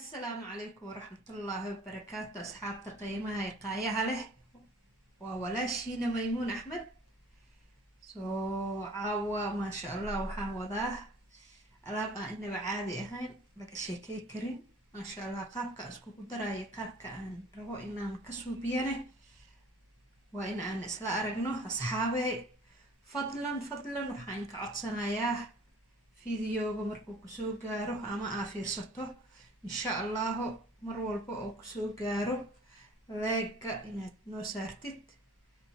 السلام عليكم ورحمة الله وبركاته. أصحاب تقييمها يقايها له وولاشينا ميمون أحمد عاوة ما شاء الله وحاوضاه ألاقى إنه عادي أهين لك شيكي كريم ما شاء الله. قابك أسكو قدراي قابك أن رغو إنان كسو بيانه وإن أن إسلا أرقنو أصحابي فضلا وحاين كعطسنا ياه فيديو مركو كسو قارو أما آفيرسطو إن شاء الله مرولبو أو كسو قارو لايكا إناد نو سارتid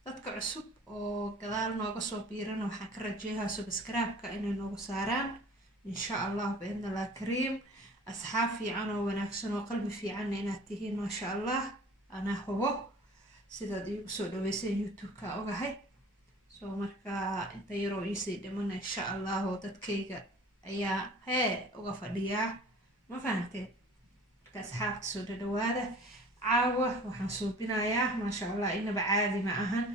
dadka cusub oo gadaal nooga soo biirana waxaan ka rajeeyaa subscribe-ka inay noogu saaraan insha Allah biidna Allah kariim. asxaab fiican oo wanaagsan oo qalbi fiican inaad tihiin ma sha Allah. ana hubo sidaad igu soo dhaweysay YouTube-ka ogahay soo marka inta yaroo iisii dhiman insha Allah oo dadkayga ayaa uga fadhiyaa ma fahanteen. marka asxaabta soo dhawaada caawa waxaan suubinayaa ma sha Allah inaba caadi ma ahan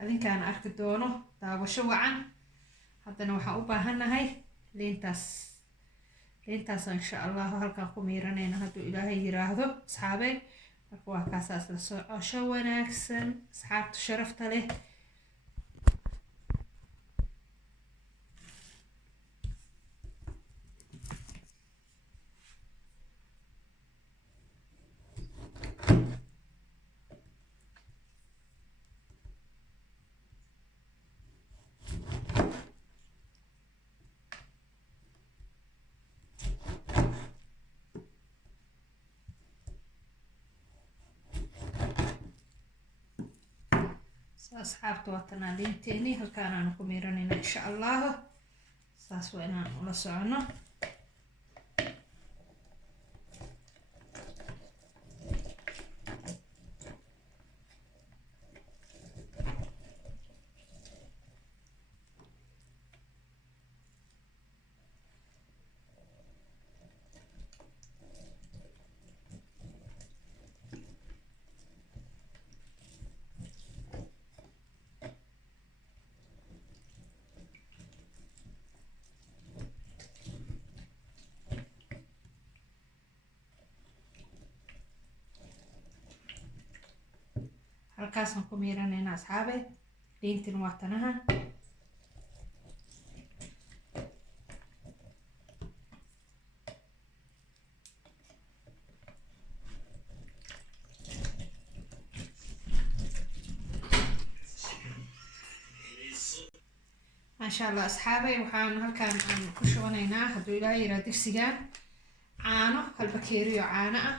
adinkaan arki doono daawasho wacan. haddana waxaan u baahanahay liintaas insha Allah halkaan ku miiranayna hadduu ilaahay yiraahdo asxaabey. marka waa kaasaas la socosho wanaagsan asxaabta sharafta leh. asxaabta waa tanaaliinteeni halkaan aan ku miiranayna insha Allah. saas waa inaan ula socono. halkaasaan ku miiranayna asxaabey liintin waa tanaha. maasha Allah asxaabey waxaan halkaan aan ku shubanaynaa hadduu ilaahay yiraahdo digsigan caano hal bakeeriyo caano ah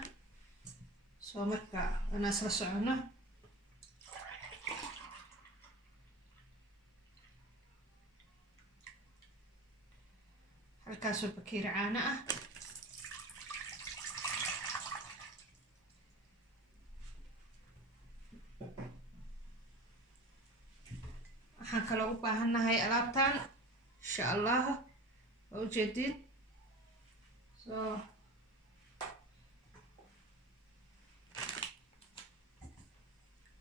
soo marka ana isla socono. halkaasoo bakeeri caano ah waxaan kaloo u baahannahay alaabtan insha Allah waa ujeedin soo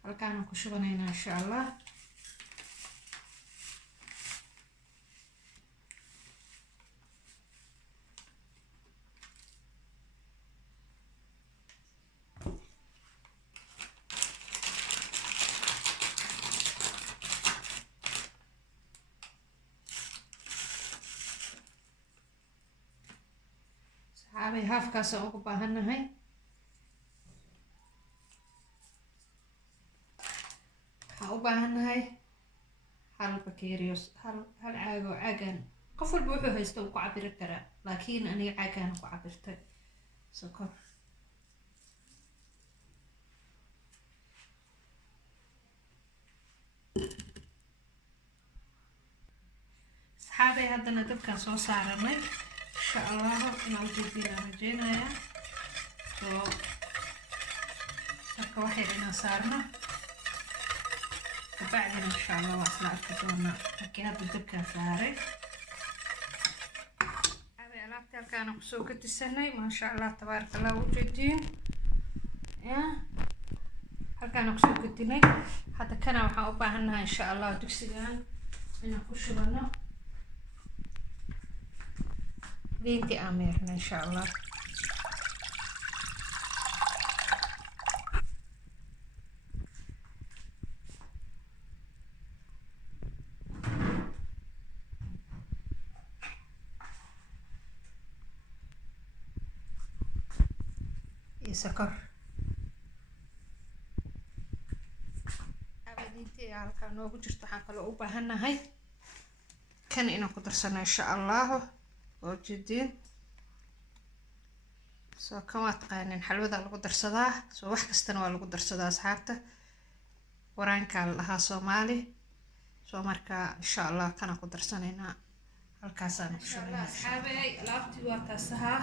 halkaan ku shubanaynaa insha Allah. saxaabay haafkaas aan ugu baahannahay. waxaan u baahannahay hal bakeeriyo hal caag oo caagan qof walba wuxuu haysto uu ku cabiri karaa laakiin aniga caagaan ku cabirtay sokor. saxaabay haddana dabkaan soo saaranay insha Allah inaan ujeedinaan rajeynayaa soo marka waxay inaan saarno kabacdina insha Allah waa isla arki doonaa. markii hadda dabkaan saaray alaabta halkaan aan kusoo gadisanay maasha Allah tabaaraka Allah ujeediin halkaan aan kusoo gadinay. hadda kana waxaan u baahannahay insha Allah digsigan inaan ku shubano liintii aan meerno insha Allah. iyo sokor. abadiintii halkaa noogu jirto. waxaan kaloo u baahanahay kan inaan ku darsano insha allahu. oo jidin soo kan waa taqaanin xalwada lagu darsadaa. soo wax kastana waa lagu darsadaa asxaabta. waraankaa la dhahaa Soomaali. soo markaa insha allah kanaan ku darsanaynaa. halkaasaan ku shubaynaa asxaabey. alaabtii waa taasahaa.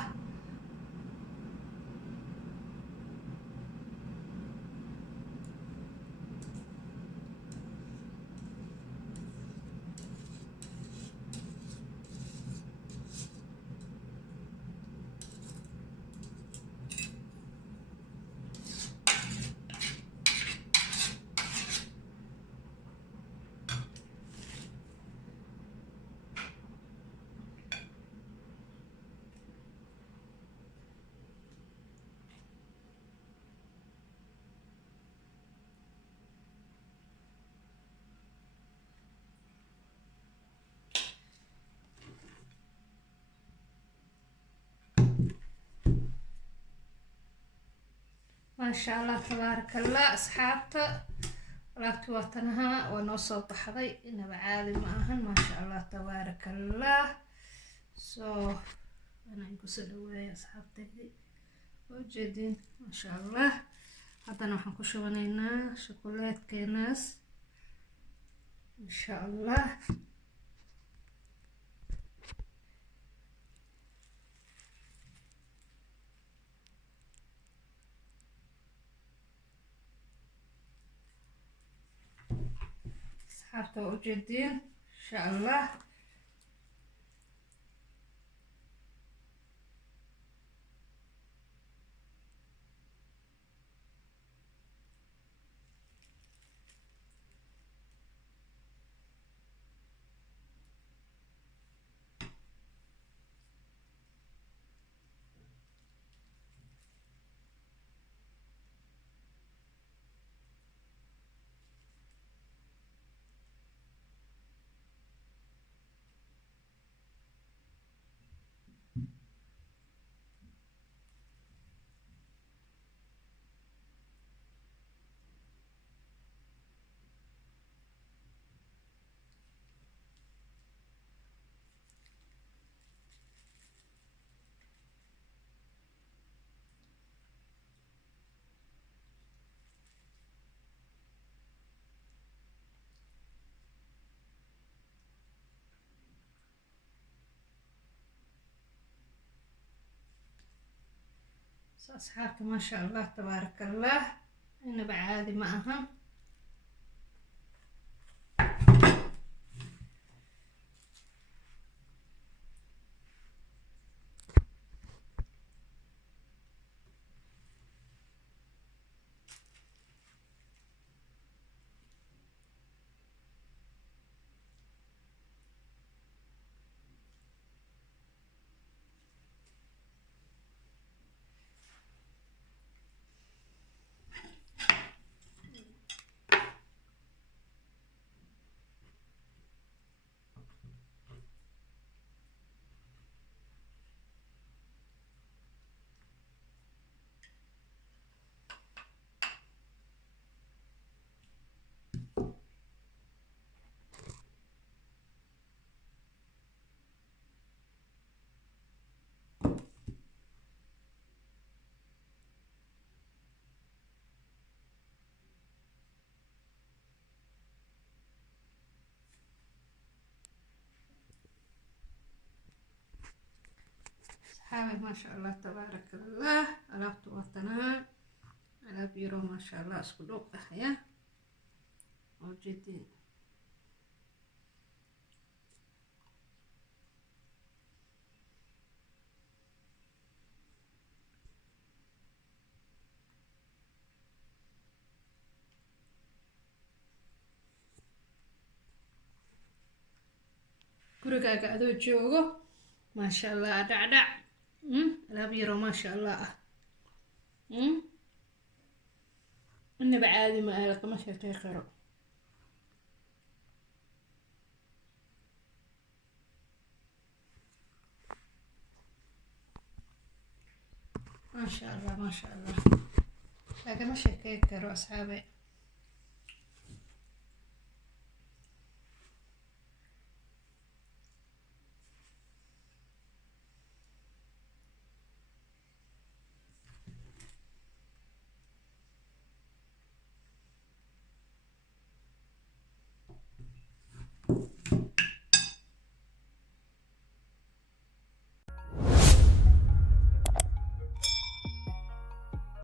ما شاء الله تبارك الله أصحابته. alaabti waa tanaha waa noo soo baxday inaba caadi ma ahan. ما شاء الله تبارك الله. soo anaan ku soo dhaweeyay asxaabtaydi oo jeedin. ما شاء الله. haddana waxaan ku shubanaynaa shukuleedkeenaas إن شاء الله. حتى وجدين إن شاء الله. أصحابي ما شاء الله تبارك الله. إنه عادي معها. أصحابي ما شاء الله تبارك الله. alaabtu waa tanaa. alaab yaro ما شاء الله isku dhow ahaya oo jeedin. gurigaaga adoo joogo ما شاء الله dhacdhac alaab yaro ما شاء الله ah. إنه عادي ما أهلك ما شاء تيقرأ. ما maasha allah maasha allah lagama sheekey karo asxaabe